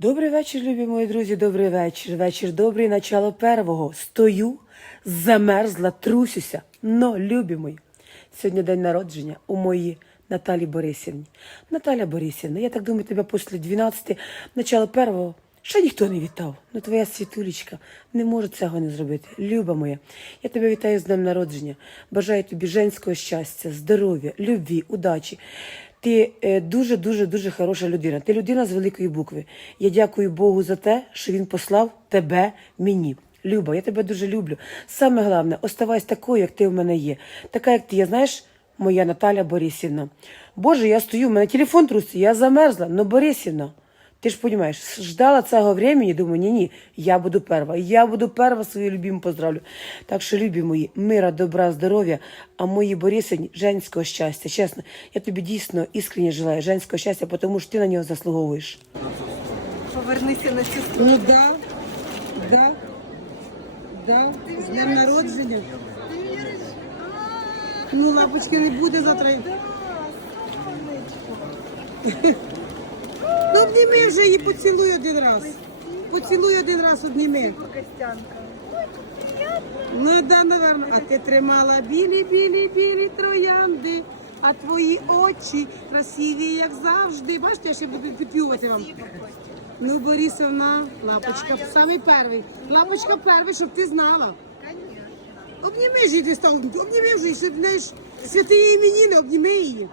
Добрий вечір, любі мої друзі. Добрий вечір. Вечір добрий, начало первого. Стою, замерзла, трусюся. Но, любі мої, сьогодні день народження у моїй Наталі Борисівні. Наталя Борисівна, я так думаю, тебе після 12, начало первого. Ще ніхто не вітав. Ну, твоя світулечка не може цього не зробити. Люба моя, я тебе вітаю з днем народження. Бажаю тобі женського щастя, здоров'я, любві, удачі. Ти е, дуже, хороша людина. Ти людина з великої букви. Я дякую Богу за те, що він послав тебе мені. Люба, я тебе дуже люблю. Саме головне, оставайся такою, як ти в мене є. Така, як ти є, знаєш, моя Наталя Борисівна. Боже, я стою, в мене телефон трусить, я замерзла, ну Борисівна. Ти ж розумієш, ждала цього времени, думаю, ні, ні, я буду перва. Я буду перва свою любиму поздравлю. Так що, любі мої, мира, добра, здоров'я, а мої Борисовні, женського щастя. Чесно, я тобі дійсно іскренне желаю женського щастя, тому що ти на нього заслуговуєш. Повернися на цю Ну да, да, да. З днем народження. Ну, лапочки не буде завтра. Ну, обніми вже її, поцілуй один раз. Поцілуй один раз, обніми. Ну да, наверно. А ти тримала білі, білі, білі троянди, а твої очі красиві, як завжди. Бачите, я ще буду підпівувати вам. Ну, Борисовна, лапочка, самий перший. Лапочка перший, щоб ти знала. Обніми ж її, обніми вже, що ти знаєш, святі іменини, обніми її.